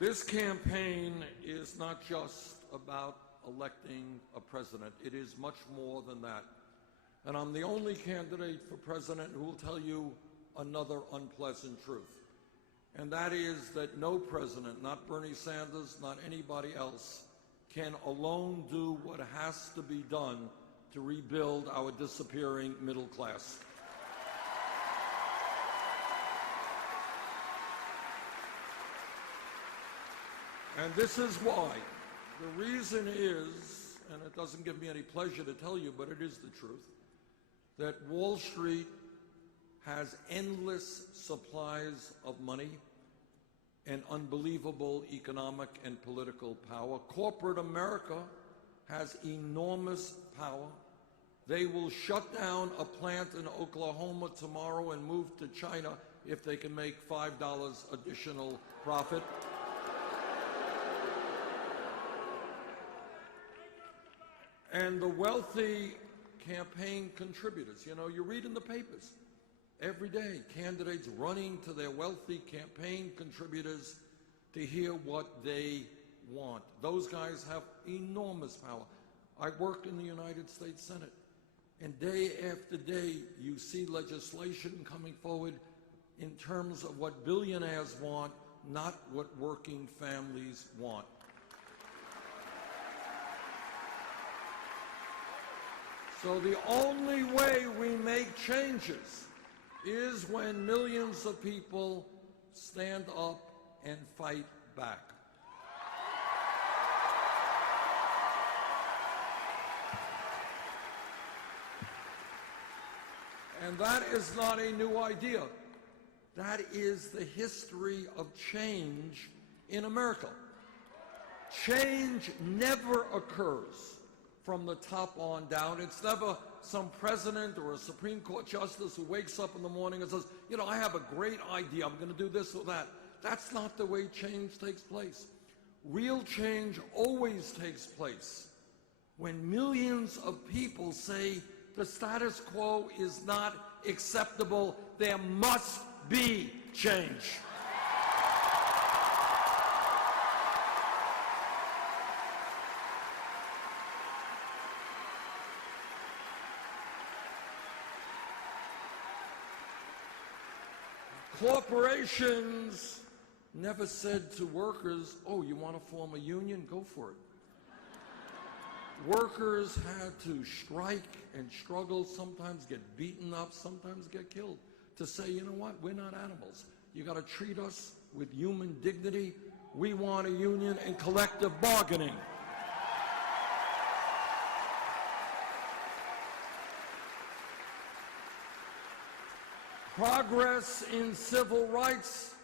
This campaign is not just about electing a president. It is much more than that. And I'm the only candidate for president who will tell you another unpleasant truth. And that is that no president, not Bernie Sanders, not anybody else, can alone do what has to be done to rebuild our disappearing middle class. And this is why. The reason is, and it doesn't give me any pleasure to tell you, but it is the truth, that Wall Street has endless supplies of money and unbelievable economic and political power. Corporate America has enormous power. They will shut down a plant in Oklahoma tomorrow and move to China if they can make $5 additional profit. And the wealthy campaign contributors, you know, you read in the papers every day, candidates running to their wealthy campaign contributors to hear what they want. Those guys have enormous power. I worked in the United States Senate, and day after day you see legislation coming forward in terms of what billionaires want, not what working families want. So the only way we make changes is when millions of people stand up and fight back. And that is not a new idea. That is the history of change in America. Change never occurs from the top on down. It's never some president or a Supreme Court justice who wakes up in the morning and says, you know, I have a great idea, I'm going to do this or that. That's not the way change takes place. Real change always takes place when millions of people say the status quo is not acceptable, there must be change. Corporations never said to workers, oh, you want to form a union? Go for it. Workers had to strike and struggle, sometimes get beaten up, sometimes get killed, to say, you know what, we're not animals. You got to treat us with human dignity. We want a union and collective bargaining. Progress in civil rights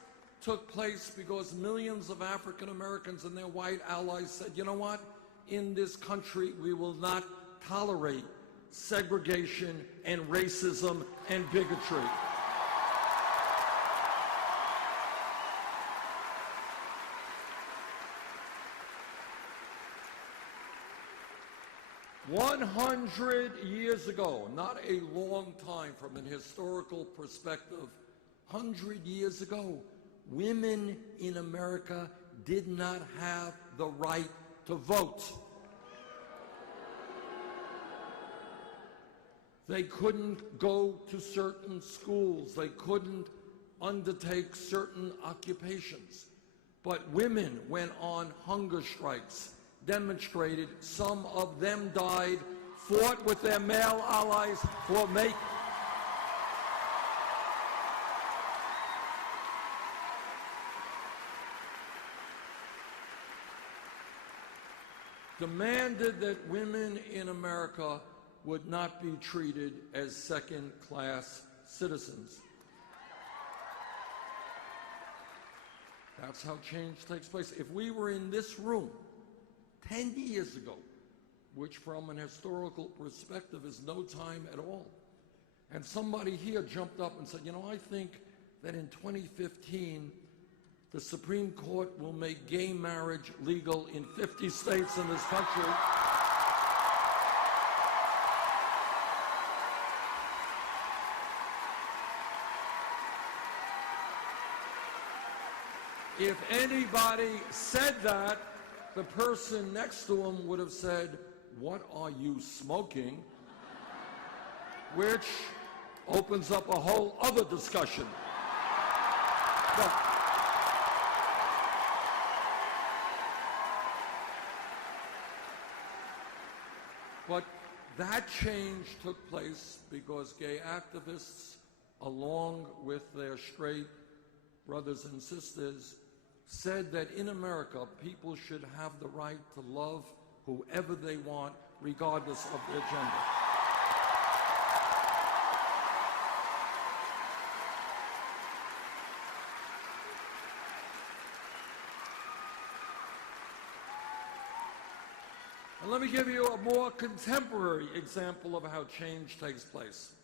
took place because millions of African Americans and their white allies said, you know what, in this country we will not tolerate segregation and racism and bigotry. $100 ago, not a long time from an historical perspective, 100 years ago, women in America did not have the right to vote. They couldn't go to certain schools. They couldn't undertake certain occupations. But women went on hunger strikes, demonstrated, some of them died, fought with their male allies for demanded that women in America would not be treated as second-class citizens. That's how change takes place. If we were in this room 10 years ago, which from an historical perspective is no time at all, and somebody here jumped up and said, you know, I think that in 2015, the Supreme Court will make gay marriage legal in 50 states in this country. If anybody said that, the person next to him would have said, "What are you smoking?" Which opens up a whole other discussion. But that change took place because gay activists, along with their straight brothers and sisters, said that in America, people should have the right to love whoever they want, regardless of their gender. And let me give you a more contemporary example of how change takes place.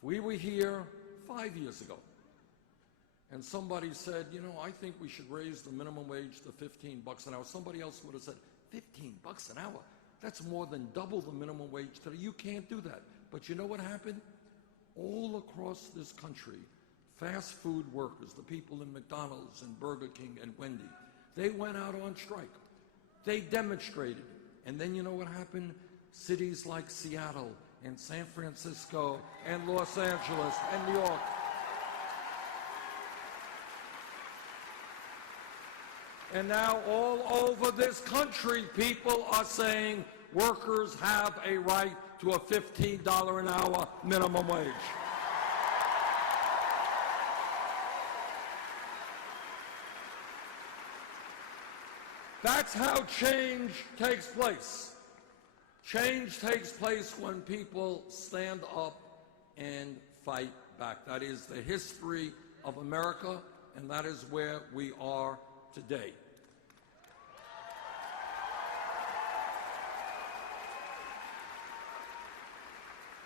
We were here 5 years ago, and somebody said, "You know, I think we should raise the minimum wage to $15 an hour." Somebody else would have said, $15 an hour? That's more than double the minimum wage today. You can't do that. But you know what happened? All across this country, fast food workers, the people in McDonald's and Burger King and Wendy, they went out on strike. They demonstrated. And then you know what happened? Cities like Seattle and San Francisco and Los Angeles and New York. And now all over this country, people are saying workers have a right to a $15 an hour minimum wage. That's how change takes place. Change takes place when people stand up and fight back. That is the history of America, and that is where we are today.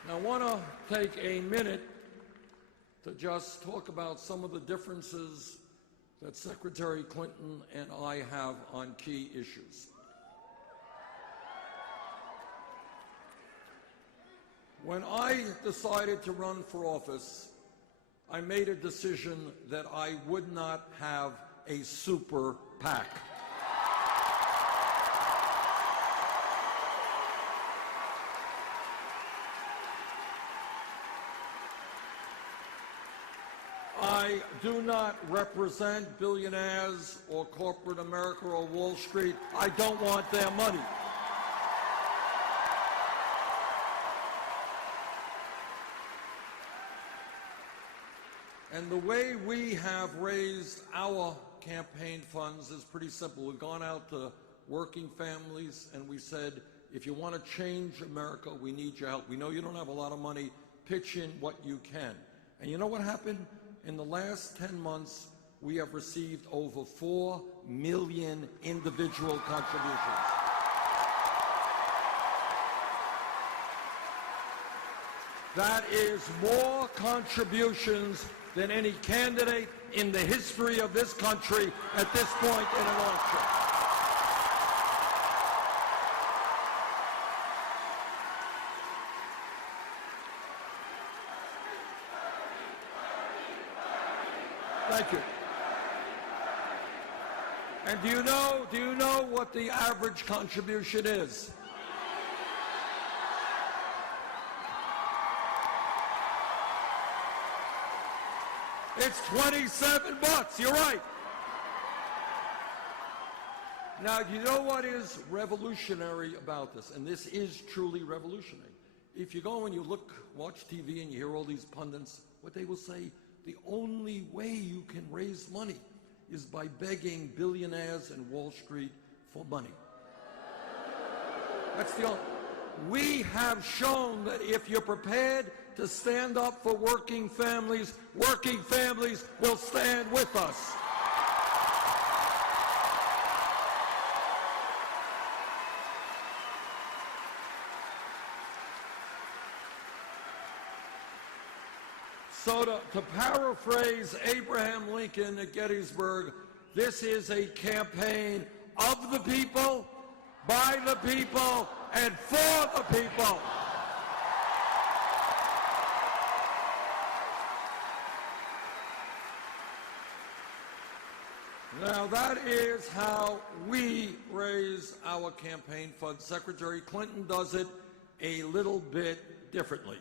Now, I want to take a minute to just talk about some of the differences that Secretary Clinton and I have on key issues. When I decided to run for office, I made a decision that I would not have a super PAC. I do not represent billionaires or corporate America or Wall Street. I don't want their money. And the way we have raised our campaign funds is pretty simple. We've gone out to working families and we said, if you want to change America, we need your help. We know you don't have a lot of money. Pitch in what you can. And you know what happened? In the last 10 months, we have received over 4 million individual contributions. That is more contributions than any candidate in the history of this country at this point in an election. Thank you. And do you know what the average contribution is? It's $27. You're right. Now, you know what is revolutionary about this? And this is truly revolutionary. If you go and you look, watch TV and you hear all these pundits, what they will say, the only way you can raise money is by begging billionaires and Wall Street for money. That's the only. We have shown that if you're prepared to stand up for working families will stand with us. So to paraphrase Abraham Lincoln at Gettysburg, this is a campaign of the people, by the people, and for the people. Now, that is how we raise our campaign funds. Secretary Clinton does it a little bit differently.